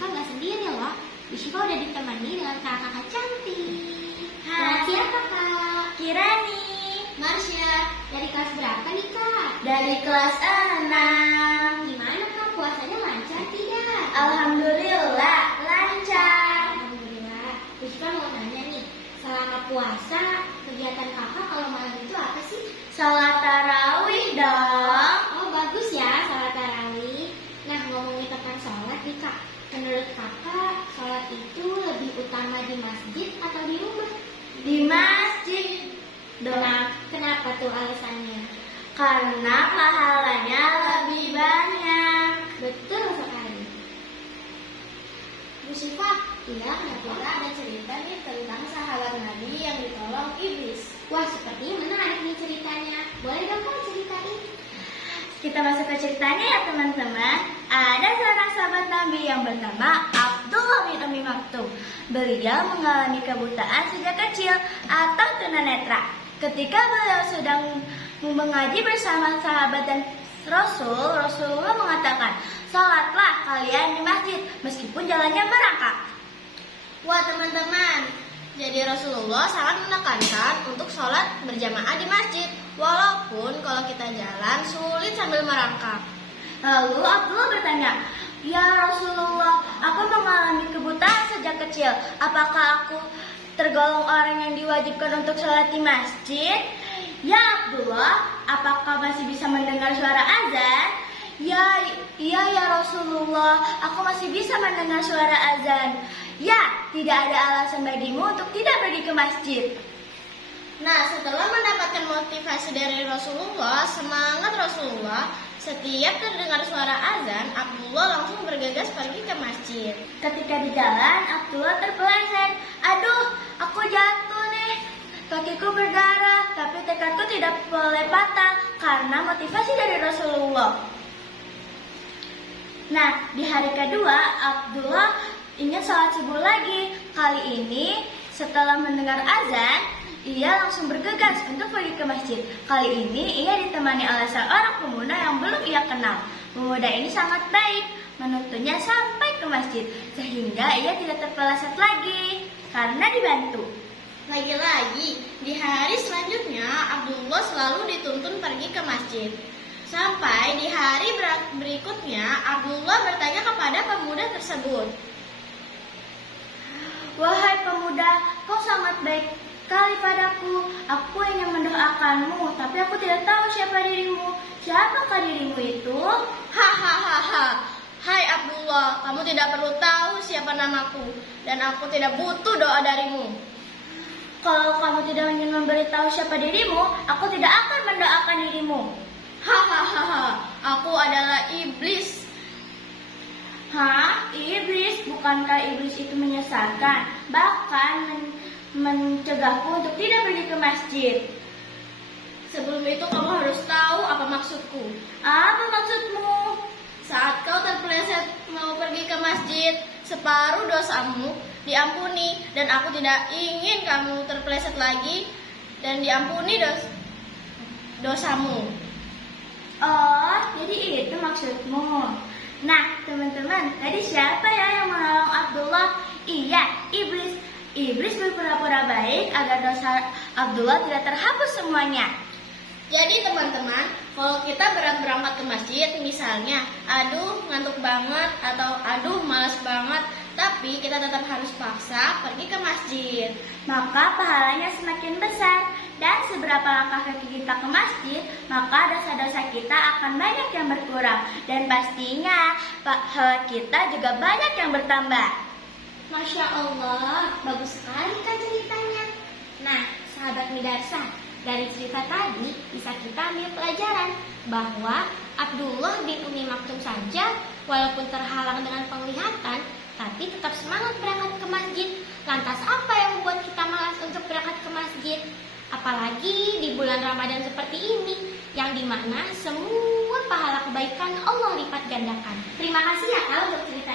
Syifa nggak sendiri loh. Bu Syifa udah ditemani dengan kakak-kakak cantik. Hai. Siapa kak? Kirani. Marsha. Dari kelas berapa nih kak? Dari kelas 6. Gimana kak, puasanya lancar tidak? Alhamdulillah lancar. Alhamdulillah. Bu Syifa mau nanya nih, selama puasa kegiatan kakak kalau malam itu apa sih? Salat tarawih dong. Oh bagus ya salat tarawih. Nah ngomongin tentang sholat nih kak, menurut kakak sholat itu lebih utama di masjid atau di rumah? Di masjid dong. Kenapa tuh alasannya? Karena pahalanya lebih banyak. Betul sekali. Bu Syifa, iya kenapa ada cerita nih tentang sahabat Nabi yang ditolong iblis. Wah sepertinya menarik nih ceritanya. Boleh dong kak ceritain? Kita masuk ke ceritanya ya teman-teman. Ada seorang sahabat Nabi yang bernama Abdullah bin Umi Maktum. Beliau mengalami kebutaan sejak kecil atau tunanetra. Ketika beliau sedang mengaji bersama sahabat dan Rasulullah mengatakan, "Salatlah kalian di masjid meskipun jalannya merangkak." Wah teman-teman, jadi Rasulullah sangat menekankan untuk sholat berjamaah di masjid, walaupun kalau kita jalan sulit sambil merangkak. Lalu Abdullah bertanya, "Ya Rasulullah, aku mengalami kebutaan sejak kecil. Apakah aku tergolong orang yang diwajibkan untuk sholat di masjid?" "Ya Abdullah, apakah masih bisa mendengar suara azan?" Iya ya Rasulullah, aku masih bisa mendengar suara azan." "Ya, tidak ada alasan bagimu untuk tidak pergi ke masjid." Nah, setelah mendapatkan motivasi dari Rasulullah, semangat Rasulullah, setiap terdengar suara azan, Abdullah langsung bergegas pergi ke masjid. Ketika di jalan, Abdullah terpeleset. "Aduh, aku jatuh nih. Kakiku berdarah, tapi tekadku tidak boleh patah karena motivasi dari Rasulullah." Nah, di hari kedua, Abdullah ingin sholat subuh lagi. Kali ini, setelah mendengar azan, ia langsung bergegas untuk pergi ke masjid. Kali ini, ia ditemani oleh seorang pemuda yang belum ia kenal. Pemuda ini sangat baik, menuntunnya sampai ke masjid, sehingga ia tidak terpeleset lagi, karena dibantu. Lagi-lagi, di hari selanjutnya, Abdullah selalu dituntun pergi ke masjid. Sampai di hari berikutnya, Abdullah bertanya kepada pemuda tersebut, "Wahai pemuda, kau sangat baik sekali padaku. Aku ingin mendoakanmu, tapi aku tidak tahu siapa dirimu. Siapakah dirimu itu?" "Hahaha, hai Abdullah, kamu tidak perlu tahu siapa namaku, dan aku tidak butuh doa darimu. Kalau kamu tidak ingin memberitahu siapa dirimu, aku tidak akan mendoakan dirimu." "Hahaha, aku adalah iblis." "Hah? Iblis? Bukankah iblis itu menyesatkan, bahkan mencegahku untuk tidak pergi ke masjid?" "Sebelum itu kamu harus tahu apa maksudku." "Apa maksudmu?" "Saat kau terpeleset mau pergi ke masjid, separuh dosamu diampuni, dan aku tidak ingin kamu terpeleset lagi dan diampuni dosamu." "Oh, jadi itu maksudmu." Nah, teman-teman, tadi siapa ya yang menolong Abdullah? Iya, iblis. Iblis berpura-pura baik agar dosa Abdullah tidak terhapus semuanya. Jadi teman-teman, kalau kita berangkat ke masjid, misalnya, aduh ngantuk banget atau aduh malas banget, tapi kita tetap harus paksa pergi ke masjid, maka pahalanya semakin besar. Dan seberapa langkah kaki kita ke masjid, maka dosa-dosa kita akan banyak yang berkurang. Dan pastinya pahala kita juga banyak yang bertambah. Masya Allah, bagus sekali kan ceritanya. Nah, sahabat Midarsa, dari cerita tadi bisa kita ambil pelajaran bahwa Abdullah bin Umi Maktum saja walaupun terhalang dengan penglihatan, tapi tetap semangat berangkat ke masjid. Lantas apa yang membuat kita malas untuk berangkat ke masjid? Apalagi di bulan Ramadan seperti ini, yang dimana semua pahala kebaikan Allah lipat gandakan. Terima kasih ya Kak untuk cerita